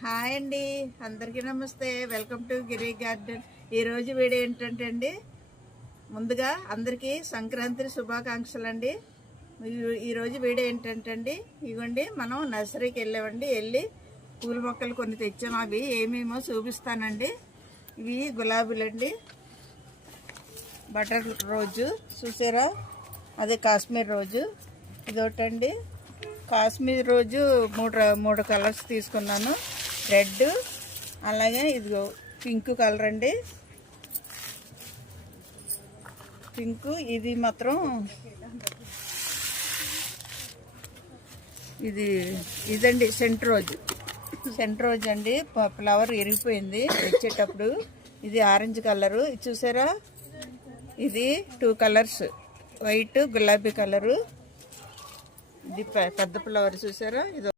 Hi అండి, అందరికీ నమస్తే. Welcome to Giri garden. ఈరోజు వీడియో ఏంటంటే అండి, ముందుగా అందరికీ సంక్రాంతి శుభాకాంక్షలు అండి. ఈరోజు వీడియో ఏంటంటే అండి, ఇవ్వండి మనం నర్సరీకి వెళ్ళి పూల మొక్కలు కొన్ని తెచ్చాము. అవి ఏమేమో చూపిస్తానండి. ఇవి గులాబీలండి, బటర్ రోజు చూసారా, అదే కాశ్మీర్ రోజు. ఇదొకటండి కాశ్మీర్ రోజు మూడు కలర్స్ తీసుకున్నాను. రెడ్, అలాగే ఇదిగో పింక్ కలర్ అండి, పింక్. ఇది మాత్రం ఇదండి సెంట్ రోజ్ అండి. ఫ్లవర్ ఇరిగిపోయింది వచ్చేటప్పుడు. ఇది ఆరెంజ్ కలరు. ఇది చూసారా, ఇది 2 కలర్స్, వైట్ గులాబీ కలరు. ఇది పెద్ద ఫ్లవర్ చూసారా. ఇది